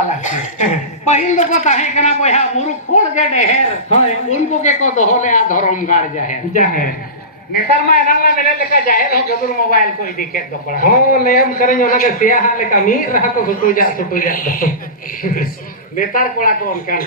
वाला पहिल दो को ताहे कना बोया मुरु खोड़ के ढेर उनको के को दोहले आ धरम गाड़ जाहे नेतार मा एना ला मेरे लेका जाहिर हो गबुर मोबाइल को इदी के दो पड़ा हो लेम करें ओना के सिया हा लेका मी रहा तो सुटू जा नेतार कोड़ा को उनका